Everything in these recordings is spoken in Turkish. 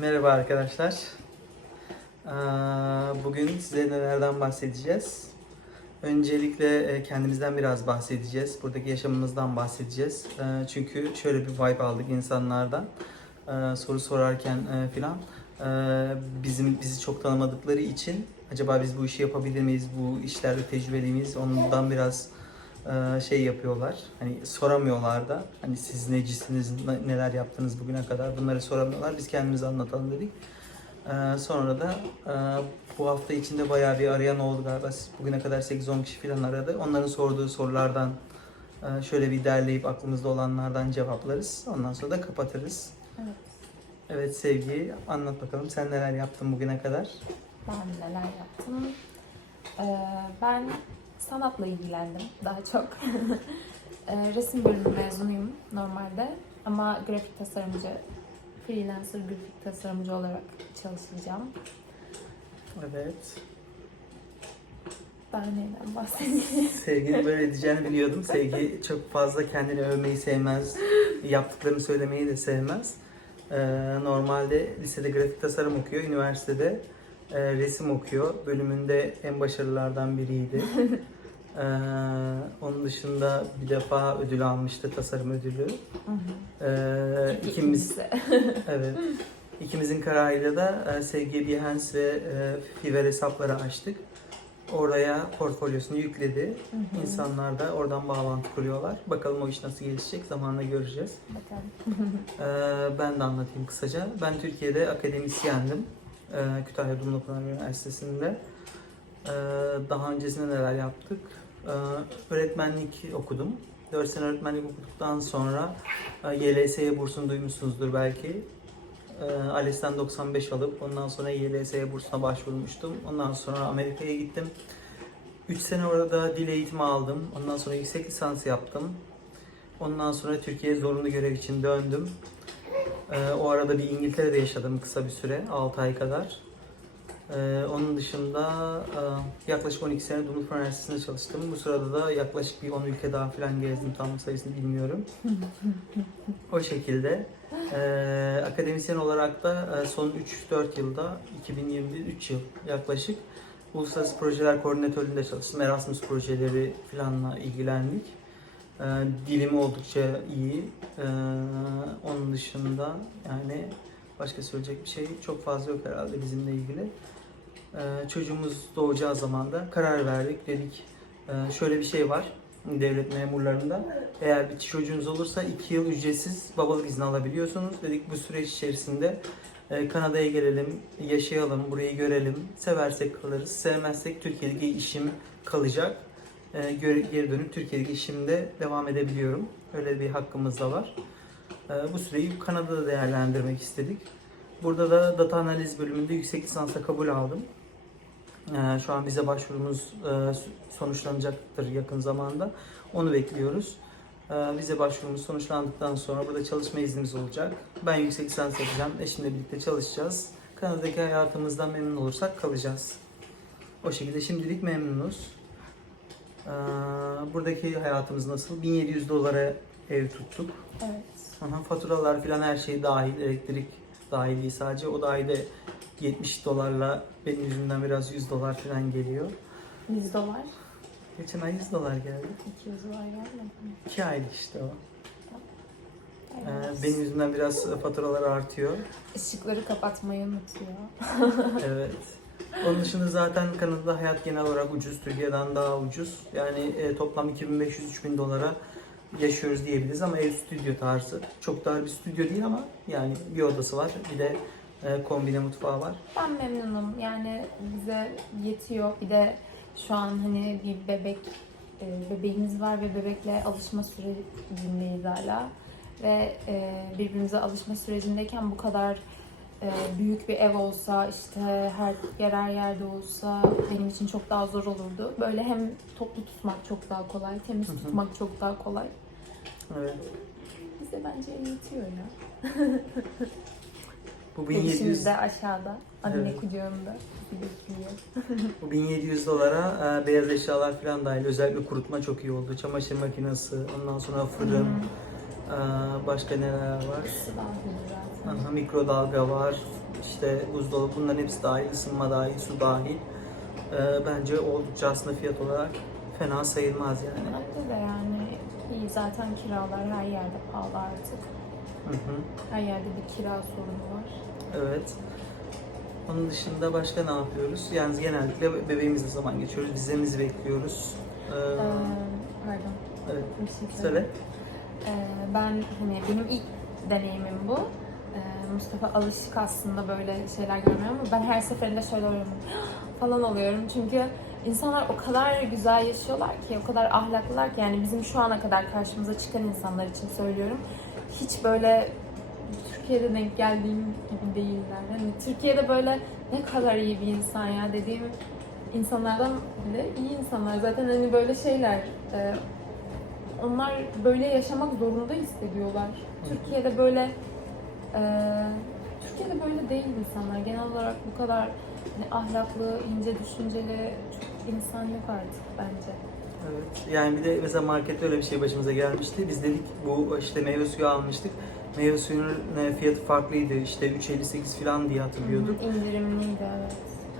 Merhaba arkadaşlar. Ee, Bugün size nelerden bahsedeceğiz? Öncelikle e, kendimizden biraz bahsedeceğiz. Buradaki yaşamımızdan bahsedeceğiz. Ee, Çünkü şöyle bir vibe aldık insanlardan. Ee, Soru sorarken e, filan. Bizim bizi çok tanımadıkları için acaba biz bu işi yapabilir miyiz? Bu işlerde tecrübeli miyiz? Ondan biraz şey yapıyorlar. Hani soramıyorlar da. Hani siz necisiniz, ne- neler yaptınız bugüne kadar bunları soramıyorlar. Biz kendimizi anlatalım dedik. E, sonra da e, bu hafta içinde bayağı bir arayan oldu galiba. Bugüne kadar 8-10 kişi falan aradı. Onların sorduğu sorulardan e, şöyle bir derleyip aklımızda olanlardan cevaplarız. Ondan sonra da kapatırız. Evet. Evet Sevgi anlat bakalım sen neler yaptın bugüne kadar? Ben neler yaptım? Ee, ben sanatla ilgilendim daha çok. Ee, resim bölümü mezunuyum normalde. Ama grafik tasarımcı, freelancer grafik tasarımcı olarak çalışacağım. Evet. Daha neyden bahsedeyim? Sevgini böyle diyeceğini biliyordum. Sevgi çok fazla kendini övmeyi sevmez. Yaptıklarını söylemeyi de sevmez. Ee, normalde lisede grafik tasarım okuyor. Üniversitede e, resim okuyor. Bölümünde en başarılılardan biriydi. Ee, onun dışında bir defa ödül almıştı. Tasarım ödülü. Ee, ikimiz. Evet. İkimizin kararıyla da e, Sevgi Behance ve e, Fiverr hesapları açtık. Oraya portfolyosunu yükledi. Hı hı. İnsanlar da oradan bağlantı kuruyorlar. Bakalım o iş nasıl gelişecek zamanla göreceğiz. Ee, ben de anlatayım kısaca. Ben Türkiye'de akademisyendim. Ee, Kütahya Dumlupınar Üniversitesi'nde. Ee, daha öncesinde neler yaptık? Ee, öğretmenlik okudum. 4 sene öğretmenlik okuduktan sonra e, YLS'ye bursunu duymuşsunuzdur belki. Ee, ALES'ten 95 alıp ondan sonra YLS'ye bursuna başvurmuştum. Ondan sonra Amerika'ya gittim. 3 sene orada dil eğitimi aldım. Ondan sonra yüksek lisans yaptım. Ondan sonra Türkiye'ye zorunlu görev için döndüm. Ee, o arada bir İngiltere'de yaşadım kısa bir süre, 6 ay kadar. Ee, onun dışında e, yaklaşık 12 sene Dumlupınar Üniversitesi'nde çalıştım. Bu sırada da yaklaşık bir 10 ülke daha falan gezdim. Tam sayısını bilmiyorum. o şekilde. Ee, akademisyen olarak da e, son 3-4 yılda, 2021 3 yıl yaklaşık Uluslararası Projeler Koordinatörlüğünde çalıştım. Erasmus projeleri falanla ilgilendik. Ee, dilim oldukça iyi. Ee, onun dışında yani başka söyleyecek bir şey çok fazla yok herhalde bizimle ilgili. Ee, çocuğumuz doğacağı zaman da karar verdik. Dedik e, şöyle bir şey var devlet memurlarında. Eğer bir çocuğunuz olursa 2 yıl ücretsiz babalık izni alabiliyorsunuz. Dedik bu süreç içerisinde e, Kanada'ya gelelim, yaşayalım, burayı görelim. Seversek kalırız, sevmezsek Türkiye'deki işim kalacak. E, geri dönüp Türkiye'deki işimde devam edebiliyorum. Öyle bir hakkımız da var. E, Bu süreyi Kanada'da değerlendirmek istedik. Burada da data analiz bölümünde yüksek lisansa kabul aldım. E, Şu an bize başvurumuz e, sonuçlanacaktır yakın zamanda. Onu bekliyoruz. Vize başvurumuz sonuçlandıktan sonra burada çalışma iznimiz olacak. Ben yüksek lisans yapacağım. Eşimle birlikte çalışacağız. Kanada'daki hayatımızdan memnun olursak kalacağız. O şekilde şimdilik memnunuz. Ee, Buradaki hayatımız nasıl? 1700 dolara ev tuttuk. Evet. Aha, faturalar falan her şey dahil, elektrik dahil değil sadece. O dahil de 70 dolarla benim yüzümden biraz 100 dolar falan geliyor. 100 dolar. Geçen ay 100 dolar geldi. 200 dolar gelmedi mi? 2 aylık işte o. Ee, benim yüzümden biraz faturalar artıyor. Işıkları kapatmayı unutuyor. Evet. Onun dışında zaten Kanada'da hayat genel olarak ucuz. Türkiye'den daha ucuz. Yani e, toplam 2500-3000 dolara yaşıyoruz diyebiliriz ama ev stüdyo tarzı. Çok dar bir stüdyo değil ama yani bir odası var. Bir de e, kombine mutfağı var. Ben memnunum. Yani bize yetiyor. Bir de şu an hani bir bebek e, bebeğimiz var ve bebekle alışma sürecindeyiz hala. Ve e, birbirimize alışma sürecindeyken bu kadar e, büyük bir ev olsa işte her yer her yerde olsa benim için çok daha zor olurdu. Böyle hem toplu tutmak çok daha kolay, temiz Hı hı. tutmak çok daha kolay. Evet. Bize bence yetiyor ya. Bu Gelişimiz 1700 de aşağıda. Anne Evet. kucağında. bu 1700 dolara e, beyaz eşyalar falan dahil özellikle kurutma çok iyi oldu. Çamaşır makinesi, ondan sonra fırın, Ee, başka neler var? Aha, mikrodalga var, işte buzdolabı bunların hepsi dahil, ısınma dahil, su dahil. Ee, bence oldukça aslında fiyat olarak fena sayılmaz yani. Bence de yani iyi zaten kiralar her yerde pahalı artık. Hı hı. Her yerde bir kira sorunu var. Evet. Onun dışında başka ne yapıyoruz? Yani genellikle bebeğimizle zaman geçiyoruz, vizemizi bekliyoruz. Ee, Ee, pardon. evet. Bir şey Söyle. Ee, ben hani benim ilk deneyimim bu. Ee, Mustafa alışık aslında böyle şeyler görmeye ama ben her seferinde şöyle oluyorum falan oluyorum. Çünkü insanlar o kadar güzel yaşıyorlar ki, o kadar ahlaklılar ki yani bizim şu ana kadar karşımıza çıkan insanlar için söylüyorum. Hiç böyle Türkiye'de denk geldiğim gibi değiller. Yani Türkiye'de böyle ne kadar iyi bir insan ya dediğim insanlardan bile iyi insanlar. Zaten hani böyle şeyler e, onlar böyle yaşamak zorunda hissediyorlar. Türkiye'de böyle e, Türkiye'de böyle değil insanlar. Genel olarak bu kadar hani ahlaklı, ince düşünceli çok insan yok artık bence. Evet. Yani bir de mesela markette öyle bir şey başımıza gelmişti. Biz dedik bu işte meyve suyu almıştık. Meyve suyunun e, fiyatı farklıydı. İşte 3.58 falan diye hatırlıyorduk. Hı, İndirimliydi evet.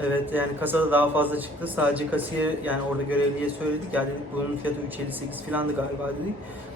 Evet yani kasada daha fazla çıktı. Sadece kasiye yani orada görevliye söyledik. Ya dedik bunun fiyatı 3.58 falandı galiba dedik.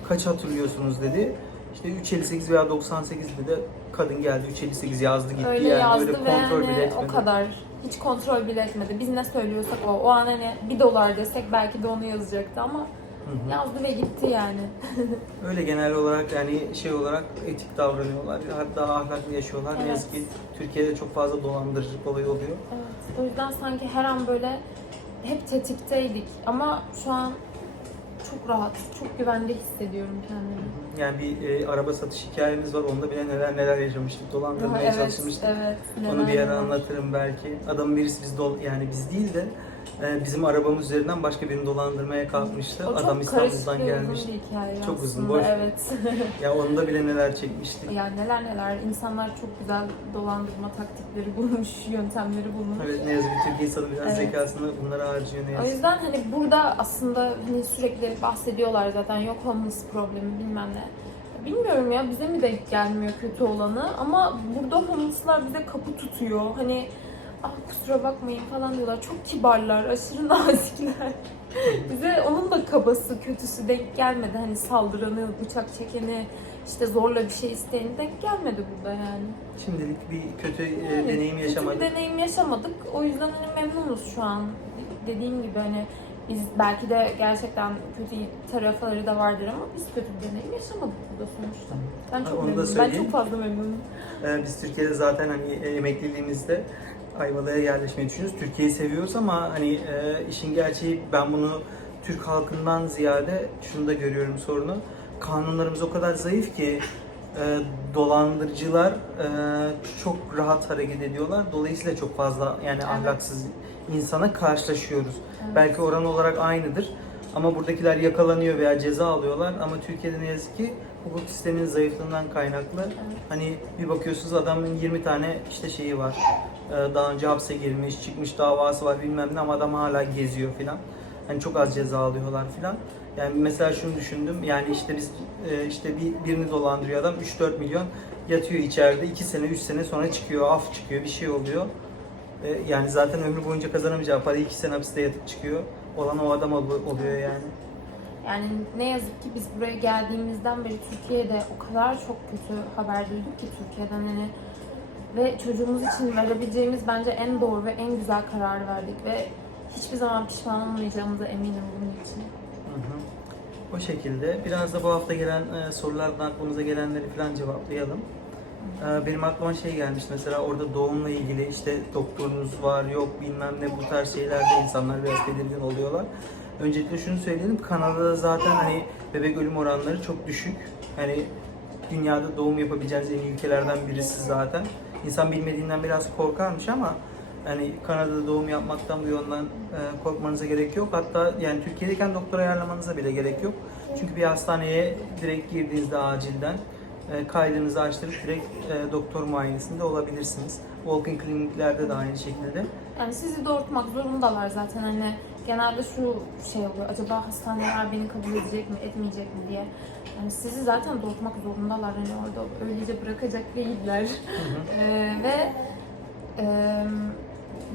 Kaç hatırlıyorsunuz dedi. İşte 3.58 veya 98 dedi. Kadın geldi 3.58 yazdı gitti Öyle yani. yazdı Öyle ve kontrol bile hani etmedi. o kadar hiç kontrol bile etmedi. Biz ne söylüyorsak o. O an hani bir dolar desek belki de onu yazacaktı ama Hı hı. yazdı ve gitti yani. Öyle genel olarak yani şey olarak etik davranıyorlar. Hatta ahlaklı yaşıyorlar. Ne Evet. yazık ki Türkiye'de çok fazla dolandırıcılık olayı oluyor. Evet. O yüzden sanki her an böyle hep tetikteydik ama şu an çok rahat, çok güvende hissediyorum kendimi. Yani bir e, araba satış hikayemiz var. Onda bile neler neler yaşamıştık. Dolandırmaya evet, çalışmıştık. evet. Onu bir ara anlatırım belki. Adamın birisi biz dol yani biz değil de e, bizim arabamız üzerinden başka birini dolandırmaya kalkmıştı. O çok Adam karışık İstanbul'dan bir hikaye Çok uzun, aslında, boş. Evet. Ya onda bile neler çekmiştik. yani neler neler. İnsanlar çok güzel dolandırma taktikleri bulmuş, yöntemleri bulmuş. Evet ne yazık ki Türkiye insanı biraz Evet. zekasını bunlara harcıyor ne O yazık. yüzden hani burada aslında hani sürekli bahsediyorlar zaten yok homeless problemi bilmem ne. Bilmiyorum ya bize mi denk gelmiyor kötü olanı ama burada homeless'lar bize kapı tutuyor. Hani ah kusura bakmayın falan diyorlar. Çok kibarlar, aşırı nazikler. bize onun da kabası, kötüsü denk gelmedi. Hani saldıranı, bıçak çekeni, işte zorla bir şey isteyeni denk gelmedi burada yani. Şimdilik bir kötü e, Yani deneyim Kötü yaşamadık. bir deneyim yaşamadık. O yüzden hani memnunuz şu an. Dediğim gibi hani biz belki de gerçekten kötü tarafları da vardır ama biz kötü bir deneyim yaşamadık burada sonuçta. Ben Ha, çok da memnunum. Ben çok fazla memnunum. Ee, Biz Türkiye'de zaten hani emekliliğimizde Ayvalık'a yerleşmeyi düşünüyoruz. Türkiye'yi seviyoruz ama hani e, işin gerçeği ben bunu Türk halkından ziyade şunu da görüyorum sorunu. Kanunlarımız o kadar zayıf ki e, dolandırıcılar e, çok rahat hareket ediyorlar. Dolayısıyla çok fazla yani Evet. ahlaksız insana karşılaşıyoruz. Evet. Belki oran olarak aynıdır. Ama buradakiler yakalanıyor veya ceza alıyorlar. Ama Türkiye'de ne yazık ki hukuk sisteminin zayıflığından kaynaklı. Evet. Hani bir bakıyorsunuz adamın 20 tane işte şeyi var. Ee, Daha önce hapse girmiş, çıkmış davası var bilmem ne ama adam hala geziyor filan. Hani çok az ceza alıyorlar filan. Yani mesela şunu düşündüm. Yani işte biz e, işte bir, birini dolandırıyor adam 3-4 milyon yatıyor içeride. 2 sene 3 sene sonra çıkıyor, af çıkıyor, bir şey oluyor. E, Yani zaten ömrü boyunca kazanamayacağı parayı 2 sene hapiste yatıp çıkıyor. Olan o adam ol- oluyor yani. Yani ne yazık ki biz buraya geldiğimizden beri Türkiye'de o kadar çok kötü haber duyduk ki Türkiye'den hani ve çocuğumuz için verebileceğimiz bence en doğru ve en güzel kararı verdik ve hiçbir zaman pişman olmayacağımıza eminim bunun için. Hı hı. O şekilde. Biraz da bu hafta gelen e, sorulardan aklımıza gelenleri falan cevaplayalım. E, benim aklıma şey gelmiş mesela orada doğumla ilgili işte doktorunuz var yok bilmem ne bu tarz şeylerde insanlar biraz tedirgin oluyorlar. Öncelikle şunu söyleyelim. Kanada'da zaten hani bebek ölüm oranları çok düşük. Hani dünyada doğum yapabileceğiniz en iyi ülkelerden birisi zaten. İnsan bilmediğinden biraz korkarmış ama hani Kanada'da doğum yapmaktan bu yönden e, korkmanıza gerek yok. Hatta yani Türkiye'deyken doktor ayarlamanıza bile gerek yok. Çünkü bir hastaneye direkt girdiğinizde acilden e, kaydınızı açtırıp direkt e, doktor muayenesinde olabilirsiniz. Walk-in kliniklerde de aynı şekilde. Yani sizi doğurtmak zorundalar zaten hani genelde şu şey oluyor. Acaba hastaneler beni kabul edecek mi, etmeyecek mi diye. Yani sizi zaten doğurtmak zorundalar. Hani orada öylece bırakacak değiller. Ee, ve e,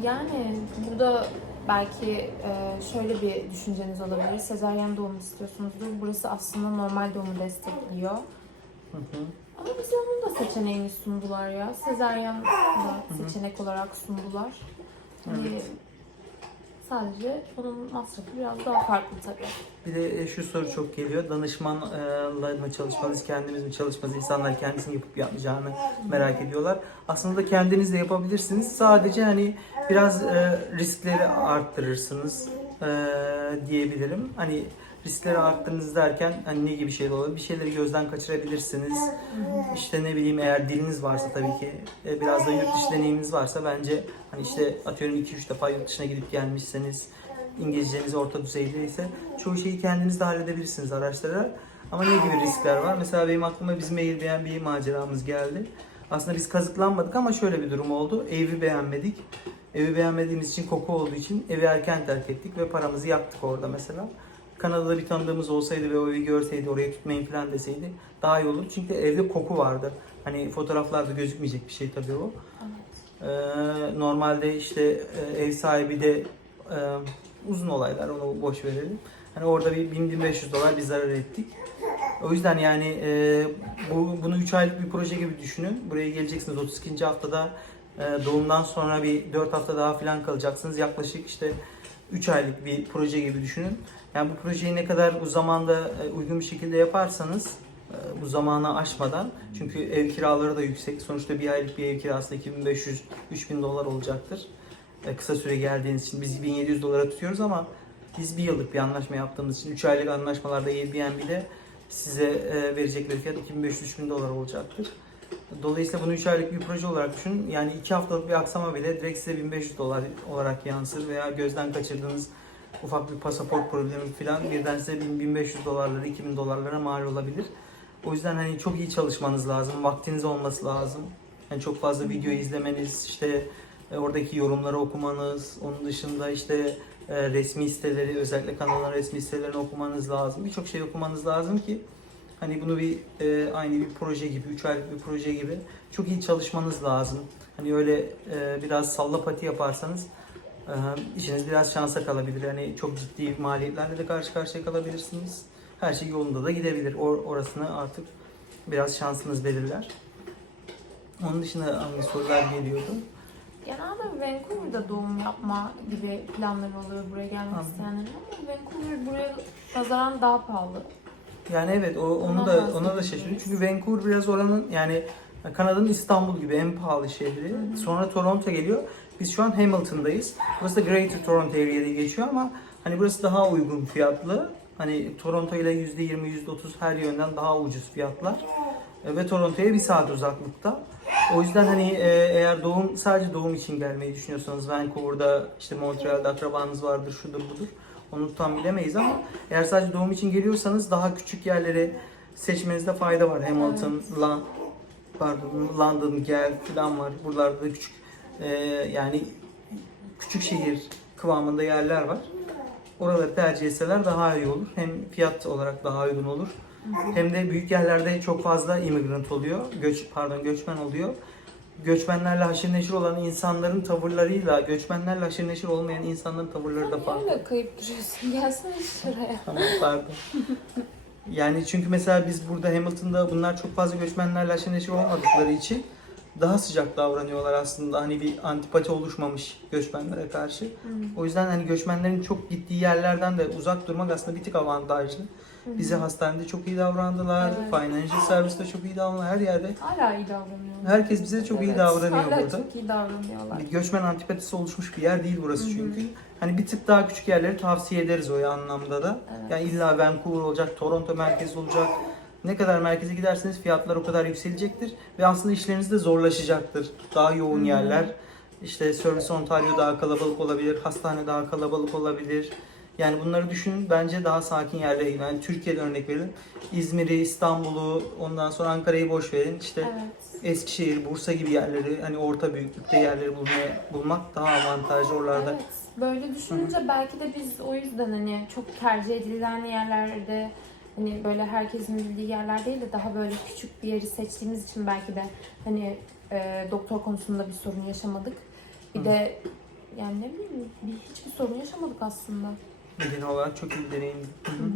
yani burada belki e, şöyle bir düşünceniz olabilir. Sezaryen doğum istiyorsunuzdur. Burası aslında normal doğumu destekliyor. Hı hı. Ama bize onun da seçeneğini sundular ya. Sezaryen da seçenek olarak sundular. Hani sadece onun masrafı biraz daha farklı tabii. Bir de e, şu soru çok geliyor. Danışmanla mı çalışmalıyız, kendimiz mi çalışmalıyız? İnsanlar kendisini yapıp yapmayacağını merak ediyorlar. Aslında da kendiniz de yapabilirsiniz. Sadece hani biraz e, riskleri arttırırsınız e, diyebilirim. Hani riskleri arttırınız derken hani ne gibi şeyler olur? Bir şeyleri gözden kaçırabilirsiniz. İşte ne bileyim eğer diliniz varsa tabii ki e, biraz da yurt dışı deneyiminiz varsa bence hani işte atıyorum 2-3 defa yurt dışına gidip gelmişseniz İngilizceniz orta düzeydeyse çoğu şeyi kendiniz de halledebilirsiniz araçlara. Ama ne gibi riskler var? Mesela benim aklıma bizim Airbnb maceramız geldi. Aslında biz kazıklanmadık ama şöyle bir durum oldu. Evi beğenmedik. Evi beğenmediğimiz için koku olduğu için evi erken terk ettik ve paramızı yaktık orada mesela. Kanada'da bir tanıdığımız olsaydı ve o evi görseydi, oraya tutmayın falan deseydi daha iyi olur. Çünkü evde koku vardı. Hani fotoğraflarda gözükmeyecek bir şey tabii o. Ee, normalde işte e, ev sahibi de e, uzun olaylar onu boş verelim. Hani orada bir 1000-1500 dolar bir zarar ettik. O yüzden yani e, bu bunu 3 aylık bir proje gibi düşünün. Buraya geleceksiniz 32. haftada e, doğumdan sonra bir 4 hafta daha falan kalacaksınız. Yaklaşık işte 3 aylık bir proje gibi düşünün. Yani bu projeyi ne kadar bu zamanda e, uygun bir şekilde yaparsanız e, bu zamanı aşmadan çünkü ev kiraları da yüksek. Sonuçta bir aylık bir ev kirası 2500-3000 dolar olacaktır. E, Kısa süre geldiğiniz için biz 1700 dolara tutuyoruz ama biz bir yıllık bir anlaşma yaptığımız için 3 aylık anlaşmalarda Airbnb'de size verecekleri fiyat 2500-3000 dolar olacaktır. Dolayısıyla bunu 3 aylık bir proje olarak düşünün. Yani 2 haftalık bir aksama bile direkt size 1500 dolar olarak yansır veya gözden kaçırdığınız ufak bir pasaport problemi falan birden size 1500 dolarlara 2000 dolarlara mal olabilir. O yüzden hani çok iyi çalışmanız lazım. Vaktiniz olması lazım. Yani çok fazla video izlemeniz, işte e, oradaki yorumları okumanız, onun dışında işte e, resmi siteleri, özellikle kanalın resmi sitelerini okumanız lazım. Birçok şey okumanız lazım ki hani bunu bir e, aynı bir proje gibi, 3 aylık bir proje gibi çok iyi çalışmanız lazım. Hani öyle e, biraz salla pati yaparsanız e, işiniz biraz şansa kalabilir. Yani çok ciddi maliyetlerle de karşı karşıya kalabilirsiniz. Her şey yolunda da gidebilir. Or- orasını artık biraz şansınız belirler. Onun dışında hangi sorular geliyordu? Genelde Vancouver'da doğum yapma gibi planları oluyor buraya gelmek isteyenlerin ama Vancouver buraya nazaran daha pahalı. Yani evet o, onu da ona da şaşırdım. Çünkü Vancouver biraz oranın yani Kanada'nın İstanbul gibi en pahalı şehri. Sonra Toronto geliyor. Biz şu an Hamilton'dayız. Burası da Greater Toronto Area diye geçiyor ama hani burası daha uygun fiyatlı. Hani Toronto ile %20, %30 her yönden daha ucuz fiyatlar. E, Ve Toronto'ya bir saat uzaklıkta. O yüzden hani e, eğer doğum sadece doğum için gelmeyi düşünüyorsanız Vancouver'da işte Montreal'de akrabanız vardır, şudur budur. Onu tam bilemeyiz ama eğer sadece doğum için geliyorsanız daha küçük yerleri seçmenizde fayda var. Hamilton, Lan, pardon, London, Gel falan var. Buralarda da küçük e, yani küçük şehir kıvamında yerler var. Oraları tercih etseler daha iyi olur. Hem fiyat olarak daha uygun olur. Hem de büyük yerlerde çok fazla immigrant oluyor. Göç pardon göçmen oluyor. Göçmenlerle haşır neşir olan insanların tavırlarıyla göçmenlerle haşır neşir olmayan insanların tavırları da farklı. Öyle kayıp duruyorsun. Gelsene şuraya. Tamam pardon. Yani çünkü mesela biz burada Hamilton'da bunlar çok fazla göçmenlerle haşır neşir olmadıkları için daha sıcak davranıyorlar aslında. Hani bir antipati oluşmamış göçmenlere karşı. O yüzden hani göçmenlerin çok gittiği yerlerden de uzak durmak aslında bir tık avantajlı. Bize hastanede çok iyi davrandılar. Evet. Financial service'de çok iyi davrandılar. Her yerde Hala iyi davranıyorlar. herkes bize çok iyi Evet, davranıyor hala burada. çok iyi davranıyorlar. Bir göçmen antipatisi oluşmuş bir yer değil burası çünkü. Hani bir tık daha küçük yerleri tavsiye ederiz o anlamda da. Evet. Yani illa Vancouver olacak, Toronto merkezi olacak. Ne kadar merkeze giderseniz fiyatlar o kadar yükselecektir ve aslında işleriniz de zorlaşacaktır. Daha yoğun yerler. İşte Service Ontario daha kalabalık olabilir, hastane daha kalabalık olabilir. Yani bunları düşünün bence daha sakin yerlere gidin. Yani Türkiye'de örnek verelim. İzmir'i, İstanbul'u, ondan sonra Ankara'yı boş verin. İşte Evet. Eskişehir, Bursa gibi yerleri hani orta büyüklükte yerleri bulmaya, bulmak daha avantajlı oralarda. Evet. Böyle düşününce belki de biz o yüzden hani çok tercih edilen yerlerde hani böyle herkesin bildiği yerler değil de daha böyle küçük bir yeri seçtiğimiz için belki de hani e, doktor konusunda bir sorun yaşamadık. Bir Hı. de yani ne bileyim bir, hiçbir sorun yaşamadık aslında. Genel olarak çok iyi deneyim. Hı hı. Hı hı.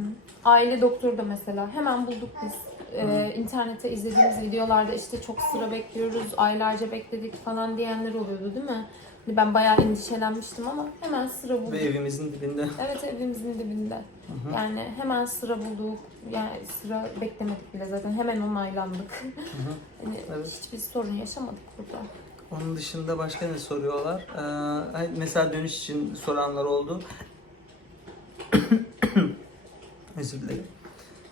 Aile doktoru da mesela hemen bulduk biz. Ee, internette izlediğimiz videolarda işte çok sıra bekliyoruz, aylarca bekledik falan diyenler oluyordu değil mi? Hani Ben bayağı endişelenmiştim ama hemen sıra bulduk. Ve evimizin dibinde. Evet evimizin dibinde. Hı. Yani hemen sıra bulduk. Yani sıra beklemedik bile zaten. Hemen onaylandık. Hı hı. Hani Evet. hiçbir sorun yaşamadık burada. Onun dışında başka ne soruyorlar? Ee, hani mesela dönüş için soranlar oldu. Özür dilerim.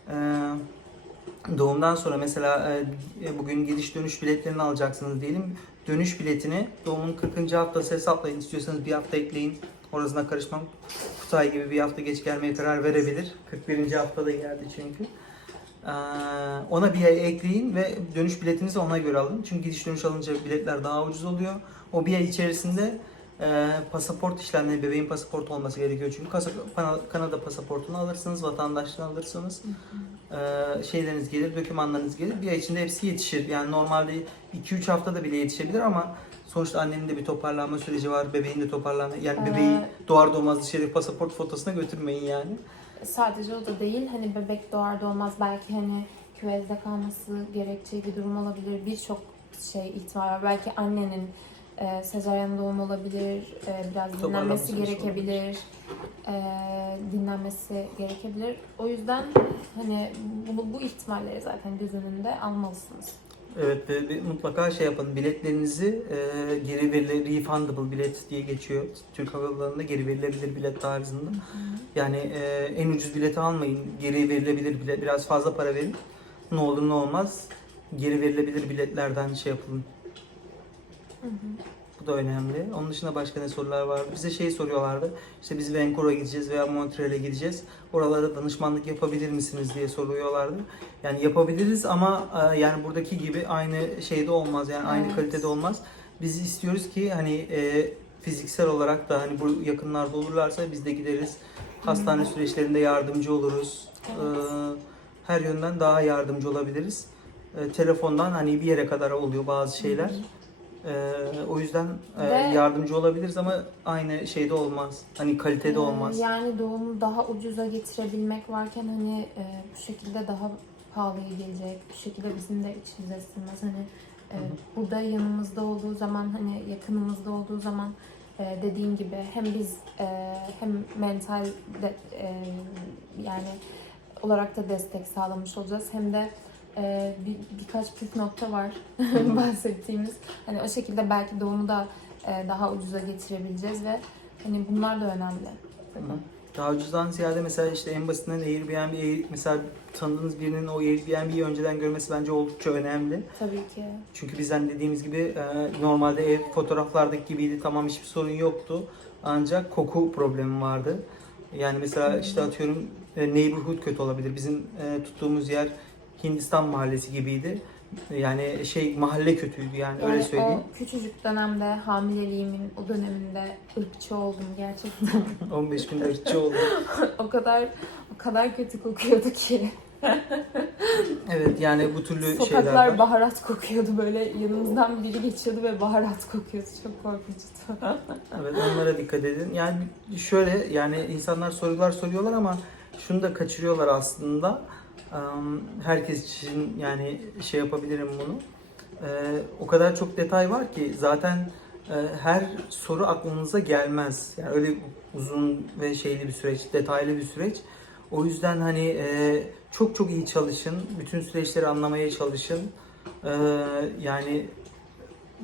Ee, doğumdan sonra mesela e, bugün gidiş dönüş biletlerini alacaksınız diyelim. Dönüş biletini doğumun 40. haftası hesaplayın. İstiyorsanız bir hafta ekleyin. Orasına karışmam. Kutay gibi bir hafta geç gelmeye karar verebilir. 41. haftada geldi çünkü. Ee, ona bir ay ekleyin ve dönüş biletinizi ona göre alın. Çünkü gidiş dönüş alınca biletler daha ucuz oluyor. O bir ay içerisinde e, pasaport işlemleri, bebeğin pasaportu olması gerekiyor. Çünkü Kasa- Kana- Kanada pasaportunu alırsınız, vatandaşlığını alırsınız. Ee, şeyleriniz gelir, dokümanlarınız gelir. Bir ay içinde hepsi yetişir. Yani normalde 2-3 haftada bile yetişebilir ama sonuçta annenin de bir toparlanma süreci var, bebeğin de toparlanma. Yani Ee, bebeği doğar doğmaz dışarı pasaport fotosuna götürmeyin yani. Sadece o da değil. Hani bebek doğar doğmaz belki hani küvezde kalması gerekçeği bir durum olabilir. Birçok şey ihtimal var. Belki annenin e, sezaryen doğum olabilir. e, biraz dinlenmesi gerekebilir. E, dinlenmesi gerekebilir. O yüzden hani bunu bu ihtimalleri zaten göz önünde almalısınız. Evet ve bir- mutlaka şey yapın biletlerinizi e, geri verilir refundable bilet diye geçiyor Türk Hava Yolları'nda geri verilebilir bilet tarzında. Yani e, en ucuz bileti almayın geri verilebilir bilet biraz fazla para verin ne olur ne olmaz geri verilebilir biletlerden şey yapın Hı hı. bu da önemli. Onun dışında başka ne sorular vardı? Bize şey soruyorlardı. İşte biz Vancouver'a gideceğiz veya Montreal'e gideceğiz. Oralara danışmanlık yapabilir misiniz diye soruyorlardı. Yani yapabiliriz ama e, yani buradaki gibi aynı şeyde olmaz. Yani aynı Evet. kalitede olmaz. Biz istiyoruz ki hani e, fiziksel olarak da hani bu yakınlarda olurlarsa biz de gideriz. Hastane süreçlerinde yardımcı oluruz. Evet. E, her yönden daha yardımcı olabiliriz. E, telefondan hani bir yere kadar oluyor bazı şeyler. Hı hı. Ee, o yüzden e, Ve- yardımcı olabiliriz ama aynı şeyde olmaz. Hani kalitede Ee, olmaz. Yani doğumu daha ucuza getirebilmek varken hani e, bu şekilde daha pahalıya gelecek. Bu şekilde bizim de içimize sinmez. Hani e, Hı hı. burada yanımızda olduğu zaman hani yakınımızda olduğu zaman e, dediğim gibi hem biz e, hem mental de, e, yani olarak da destek sağlamış olacağız hem de e, bir, birkaç püf nokta var bahsettiğimiz. Hani o şekilde belki doğumu da e, daha ucuza getirebileceğiz ve hani bunlar da önemli. Hı. Daha ucuzdan ziyade mesela işte en basitinden Airbnb, Air- mesela tanıdığınız birinin o Airbnb'yi önceden görmesi bence oldukça önemli. Tabii ki. Çünkü bizden dediğimiz gibi e, normalde ev fotoğraflardaki gibiydi. Tamam hiçbir sorun yoktu. Ancak koku problemi vardı. Yani mesela işte atıyorum e, neighborhood kötü olabilir. Bizim e, tuttuğumuz yer Hindistan mahallesi gibiydi. Yani şey mahalle kötüydü yani öyle Yani söyleyeyim. O küçücük dönemde hamileliğimin o döneminde ırkçı oldum gerçekten. 15 günde ırkçı oldu. o kadar o kadar kötü kokuyordu ki. Evet yani bu türlü şeyler Sokaklar baharat kokuyordu böyle yanımızdan biri geçiyordu ve baharat kokuyordu. Çok korkunçtu. Evet onlara dikkat edin. Yani şöyle yani insanlar sorular soruyorlar ama şunu da kaçırıyorlar aslında. Herkes için yani şey yapabilirim bunu. Ee, O kadar çok detay var ki zaten e, her soru aklınıza gelmez. Yani öyle uzun ve şeyli bir süreç, detaylı bir süreç. O yüzden hani e, çok çok iyi çalışın. Bütün süreçleri anlamaya çalışın. Ee, Yani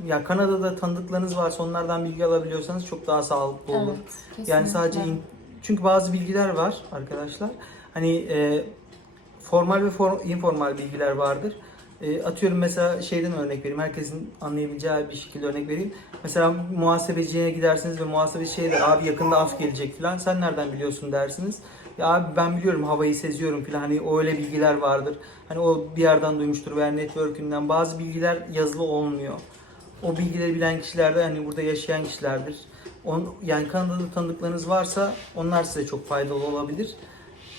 ya Kanada'da tanıdıklarınız varsa onlardan bilgi alabiliyorsanız çok daha sağlıklı olur. evet. Kesinlikle. Yani sadece çünkü bazı bilgiler var arkadaşlar. Hani e, formal ve for- informal bilgiler vardır. E, atıyorum mesela şeyden örnek vereyim. Herkesin anlayabileceği bir şekilde örnek vereyim. Mesela muhasebeciye gidersiniz ve muhasebeci şey der abi yakında af gelecek falan. Sen nereden biliyorsun dersiniz. Ya abi ben biliyorum havayı seziyorum falan. Hani öyle bilgiler vardır. Hani o bir yerden duymuştur veya network'ünden. Bazı bilgiler yazılı olmuyor. O bilgileri bilen kişiler de hani burada yaşayan kişilerdir. On, yani Kanada'da tanıdıklarınız varsa onlar size çok faydalı olabilir.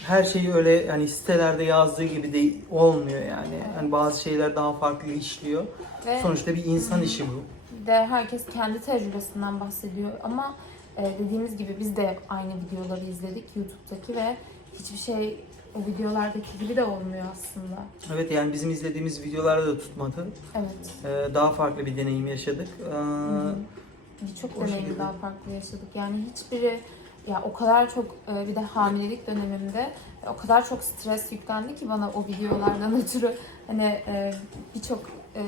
Her şey öyle hani sitelerde yazdığı gibi de olmuyor yani. Hani bazı şeyler daha farklı işliyor. Ve Sonuçta bir insan işi bu. de herkes kendi tecrübesinden bahsediyor ama e, dediğimiz gibi biz de aynı videoları izledik YouTube'daki ve hiçbir şey o videolardaki gibi de olmuyor aslında. Evet yani bizim izlediğimiz videolarda da tutmadı. Evet. Ee, daha farklı bir deneyim yaşadık. Ee. Birçok o deneyimi şekilde. daha farklı yaşadık. Yani hiçbiri ya o kadar çok e, bir de hamilelik dönemimde o kadar çok stres yüklendi ki bana o videolardan ötürü hani e, birçok e,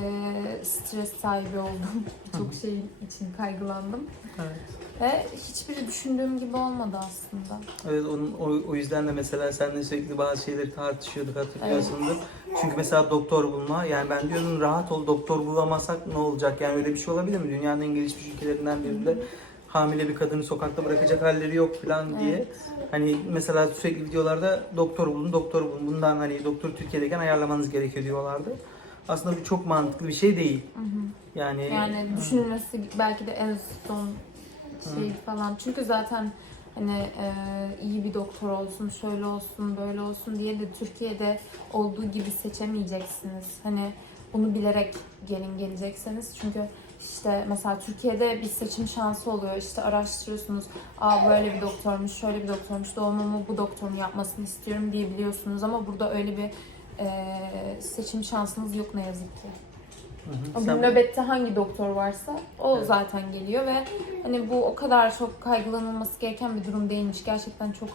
stres sahibi oldum. Birçok şeyin için kaygılandım. evet. Ve hiçbiri düşündüğüm gibi olmadı aslında. Evet onun, o, o yüzden de mesela seninle sürekli bazı şeyleri tartışıyorduk hatırlıyorsundur. Çünkü mesela doktor bulma yani ben diyordum rahat ol doktor bulamasak ne olacak yani öyle bir şey olabilir mi? Dünyanın en gelişmiş ülkelerinden birinde hamile bir kadını sokakta bırakacak halleri yok falan diye. Evet. Hani mesela sürekli videolarda doktor bulun, doktor bulun. Bundan hani doktor Türkiye'deyken ayarlamanız gerekiyor diyorlardı. Aslında bu çok mantıklı bir şey değil. Hı hı. Yani, Yani düşünülmesi belki de en son şey falan. Çünkü zaten hani e, iyi bir doktor olsun, şöyle olsun, böyle olsun diye de Türkiye'de olduğu gibi seçemeyeceksiniz. Hani bunu bilerek gelin gelecekseniz. Çünkü işte mesela Türkiye'de bir seçim şansı oluyor. İşte araştırıyorsunuz. Aa böyle bir doktormuş, şöyle bir doktormuş. Doğumumu bu doktorun yapmasını istiyorum diyebiliyorsunuz. Ama burada öyle bir e, seçim şansınız yok ne yazık ki. Hı hı. Nöbette hangi doktor varsa o Evet. zaten geliyor ve hani bu o kadar çok kaygılanılması gereken bir durum değilmiş. Gerçekten çok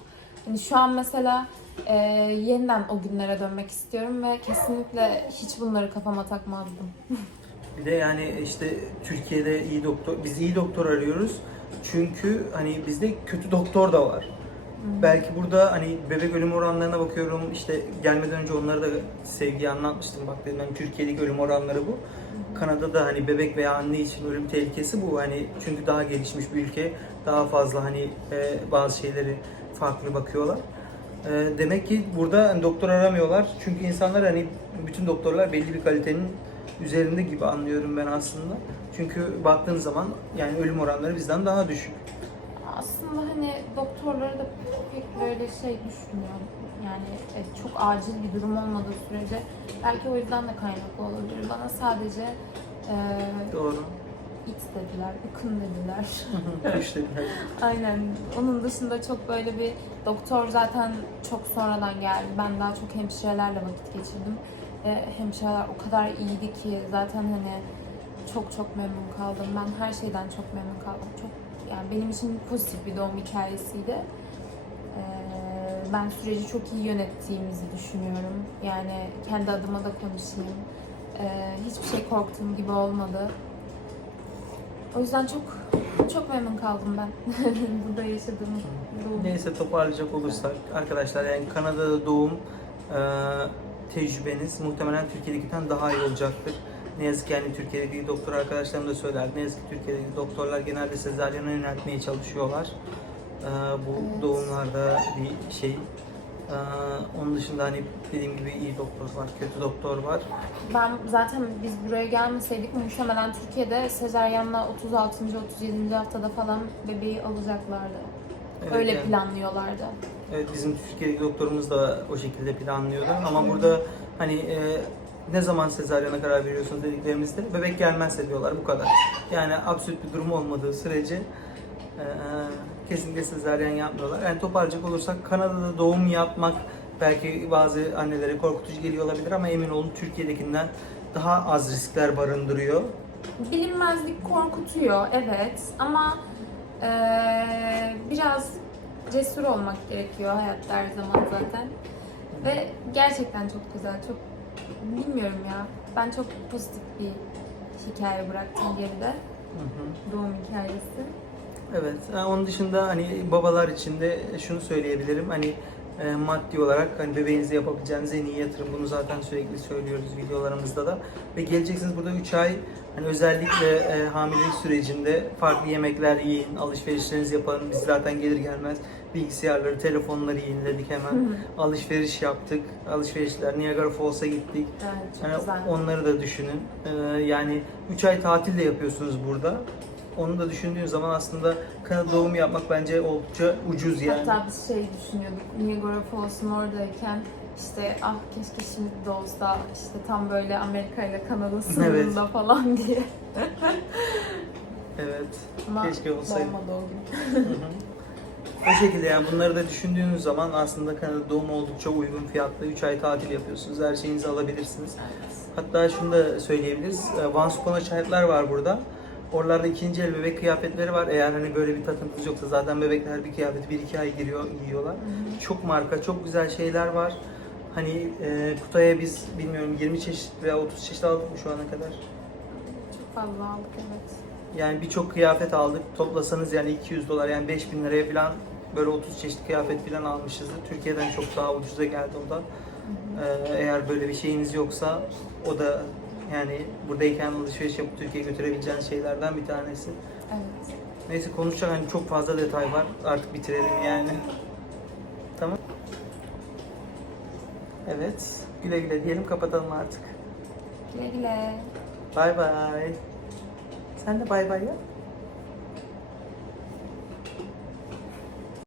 hani şu an mesela e, yeniden o günlere dönmek istiyorum ve kesinlikle hiç bunları kafama takmazdım. Bir de yani işte Türkiye'de iyi doktor, biz iyi doktor arıyoruz. Çünkü hani bizde kötü doktor da var. Belki burada hani bebek ölüm oranlarına bakıyorum. işte gelmeden önce onları da sevgiye anlatmıştım. Bak dedim hani Türkiye'deki ölüm oranları bu. Kanada'da hani bebek veya anne için ölüm tehlikesi bu. Hani çünkü daha gelişmiş bir ülke. Daha fazla hani e, bazı şeyleri farklı bakıyorlar. E, demek ki burada hani doktor aramıyorlar. Çünkü insanlar hani bütün doktorlar belli bir kalitenin üzerinde gibi anlıyorum ben aslında. Çünkü baktığın zaman yani ölüm oranları bizden daha düşük. Aslında hani doktorları da pek böyle şey düşünmüyorum. Yani e, çok acil bir durum olmadığı sürece belki o yüzden de kaynaklı olabilir. Bana sadece e, Doğru. it dediler, ıkın dediler. Kuş dediler. Aynen. Onun dışında çok böyle bir doktor zaten çok sonradan geldi. Ben daha çok hemşirelerle vakit geçirdim. Ve hemşireler o kadar iyiydi ki zaten hani çok çok memnun kaldım. Ben her şeyden çok memnun kaldım. Çok yani benim için pozitif bir doğum hikayesiydi. Ee, ben süreci çok iyi yönettiğimizi düşünüyorum. Yani kendi adıma da konuşayım. Ee, hiçbir şey korktuğum gibi olmadı. O yüzden çok çok memnun kaldım ben burada yaşadığım doğum. Neyse toparlayacak olursak arkadaşlar yani Kanada'da doğum e, tecrübeniz muhtemelen Türkiye'dekinden daha iyi olacaktır. Ne yazık ki yani Türkiye'deki doktor arkadaşlarım da söyler. Ne yazık ki Türkiye'deki doktorlar genelde sezaryene yöneltmeye çalışıyorlar. E, bu Evet. doğumlarda bir şey. E, onun dışında hani dediğim gibi iyi doktor var, kötü doktor var. Ben zaten biz buraya gelmeseydik muhtemelen Türkiye'de sezaryenle 36. 37. haftada falan bebeği alacaklardı. Evet, Öyle yani- planlıyorlardı. Evet bizim Türkiye'deki doktorumuz da o şekilde planlıyordu ama burada hani e, ne zaman sezaryana karar veriyorsunuz dediklerimizde bebek gelmezse diyorlar bu kadar. Yani absürt bir durum olmadığı sürece e, kesinlikle sezaryen yapmıyorlar. Yani toparlayacak olursak Kanada'da doğum yapmak belki bazı annelere korkutucu geliyor olabilir ama emin olun Türkiye'dekinden daha az riskler barındırıyor. Bilinmezlik korkutuyor evet ama eee, biraz cesur olmak gerekiyor hayatta her zaman zaten. Ve gerçekten çok güzel, çok bilmiyorum ya. Ben çok pozitif bir hikaye bıraktım geride. Hı hı. Doğum hikayesi. Evet. Onun dışında hani babalar için de şunu söyleyebilirim. Hani e, maddi olarak hani bebeğinize yapabileceğiniz en iyi yatırım. Bunu zaten sürekli söylüyoruz videolarımızda da. Ve geleceksiniz burada 3 ay hani özellikle e, hamilelik sürecinde farklı yemekler yiyin, alışverişlerinizi yapın. Biz zaten gelir gelmez bilgisayarları, telefonları yeniledik hemen. Alışveriş yaptık. Alışverişler, Niagara Falls'a gittik. Evet, Yani güzel. onları da düşünün. Ee, yani 3 ay tatil de yapıyorsunuz burada. Onu da düşündüğün zaman aslında Kanada doğumu yapmak bence oldukça ucuz yani. Hatta biz şey düşünüyorduk, Niagara Falls'un oradayken işte ah keşke şimdi de olsa işte tam böyle Amerika ile Kanada sınırında falan diye. Evet. Ama Keşke olsaydı. olmadı o gün. O şekilde yani bunları da düşündüğünüz zaman aslında Kanada doğumu oldukça uygun fiyatlı. 3 ay tatil yapıyorsunuz. Her şeyinizi alabilirsiniz. Evet. Hatta şunu da söyleyebiliriz. Ee, Once Upon a Child'lar var burada. Oralarda ikinci el bebek kıyafetleri var. Eğer hani böyle bir takıntınız yoksa zaten bebekler bir kıyafet 1-2 ay giriyor, giyiyorlar. Çok marka, çok güzel şeyler var. Hani e, kutuya biz bilmiyorum 20 çeşit veya 30 çeşit aldık mı şu ana kadar? Çok fazla aldık evet. Yani birçok kıyafet aldık. Toplasanız yani 200 dolar yani 5000 liraya falan böyle 30 çeşit kıyafet falan almışızdır. Türkiye'den çok daha ucuza geldi o da. Ee, eğer böyle bir şeyiniz yoksa o da yani buradayken alışveriş yapıp Türkiye'ye götürebileceğiniz şeylerden bir tanesi. Evet. Neyse konuşacak hani çok fazla detay var. Artık bitirelim yani. Tamam. Evet. Güle güle diyelim kapatalım artık. Güle güle. Bay bay. Sen de bay bay ya.